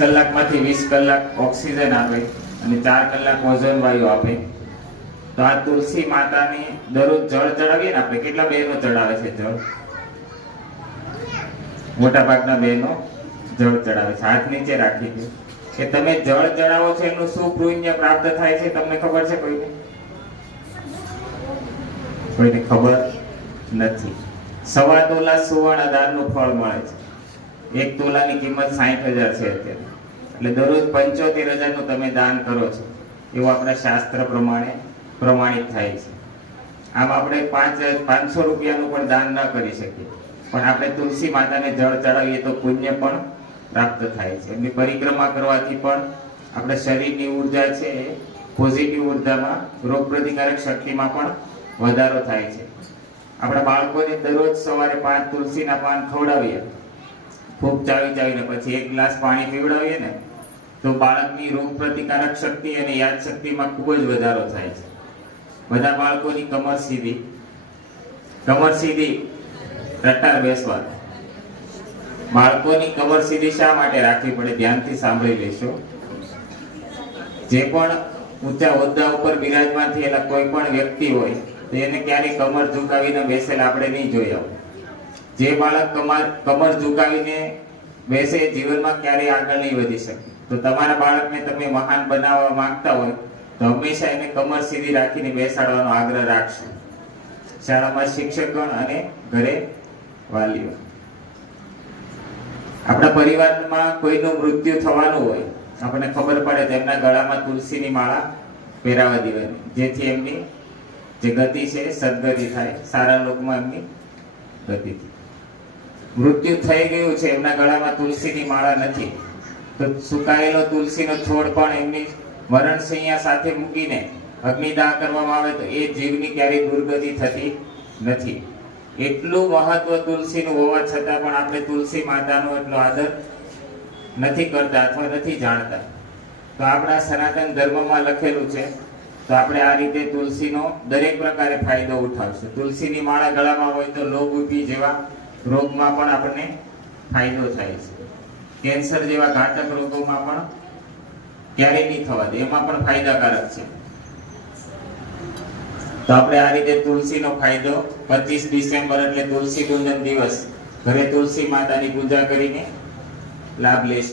કલાકમાંથી 20 કલાક ઓક્સિજન આપે અને 4 કલાક ઓઝોન વાયુ આપે. તો આ તુલસી માતાને દરરોજ જળ ચડાવીએ ને આપણે, કેટલા બહેનો ચડાવે છે જળ? મોટા ભાગના બહેનો જળ ચડાવે છે. હાથ નીચે રાખી દે કે તમે જળ ચડાવો છો એનું શું પુણ્ય પ્રાપ્ત થાય છે તમને ખબર છે? કોઈને ખબર નથી. 1.25 તોલા સુવર્ણ દાનનું ફળ મળે છે. 1 તોલાની કિંમત 60,000 છે અત્યારે. એટલે દરરોજ 75,000 નું તમે દાન કરો છો એવું આપણા શાસ્ત્ર પ્રમાણે પ્રમાણિત થાય છે. આમ આપણે 500 રૂપિયાનું પણ દાન ન કરી શકીએ, પણ આપણે તુલસી માતાને જળ ચડાવીએ તો પુણ્ય પણ પ્રાપ્ત થાય છે. એમની પરિક્રમા કરવાથી પણ આપણે શરીરની ઉર્જા છે એ પોઝિટિવ ઉર્જામાં, રોગ પ્રતિકારક શક્તિમાં પણ વધારો થાય છે. આપણા બાળકોને દરરોજ સવારે 5 તુલસીના પાન ખવડાવીએ, ખૂબ ચાવીને પછી 1 ગ્લાસ પાણી પીવડાવીએ ને, તો બાળકની રોગ પ્રતિકારક શક્તિ અને યાદશક્તિમાં ખૂબ જ વધારો થાય છે. બધા બાળકોની કમર સીધી રટ્ટાર બેસવા. બાળકોની કમર સીધી શા માટે રાખવી પડે? ધ્યાનથી સાંભળી લેશો. જે પણ ઊંચા હોદ્દા ઉપર બિરાજમાન થયેલા કોઈ પણ વ્યક્તિ હોય તો એને ક્યારેય કમર ઝુકાવીને બેસેલા આપણે નહીં જોયા. જે બાળક કમર ઝુકાવીને બેસે જીવનમાં ક્યારેય આગળ નહીં વધી શકે. તો તમારા બાળકને તમે મહાન બનાવવા માંગતા હોય તો હંમેશા એને કમર સીધી રાખીને બેસાડવાનો આગ્રહ રાખશો. શાળામાં શિક્ષકગણ અને ઘરે વાલીઓ. આપણા પરિવારમાં કોઈનું મૃત્યુ થવાનું હોય, આપણને ખબર પડે તો એમના ગળામાં તુલસીની માળા પહેરાવા દેવાની, જેથી એમની જે ગતિ છે સદગતિ થાય, સારા લોકમાં એમની ગતિ થાય. મૃત્યુ થઈ ગયું છે, એમના ગળામાં તુલસીની માળા નથી, તો સુકાયેલો તુલસીનો છોડ પણ એમની મરણશૈયા સાથે મૂકીને અગ્નિદાહ કરવામાં આવે તો એ જીવની ક્યારેય દુર્ગતિ થતી નથી. એટલું મહત્વ તુલસીનું હોવા છતાં પણ આપણે તુલસી માતાનો એટલો આદર નથી કરતા અથવા નથી જાણતા. તો આપણા સનાતન ધર્મમાં લખેલું છે, તો આપણે આ રીતે તુલસીનો દરેક પ્રકારે ફાયદો ઉઠાવશું. તુલસીની માળા ગળામાં હોય તો લોહુપી જેવા રોગમાં પણ આપણને ફાયદો થાય છે. કેન્સર જેવા ઘાતક રોગોમાં પણ ક્યારેય નહીં થવા દે, એમાં પણ ફાયદાકારક છે. તો આપણે આ રીતે તુલસીનો ફાયદો 25 ડિસેમ્બર એટલે તુલસી પૂજન દિવસ ઘરે તુલસી માતાની પૂજા કરીને લાભ લઈશું.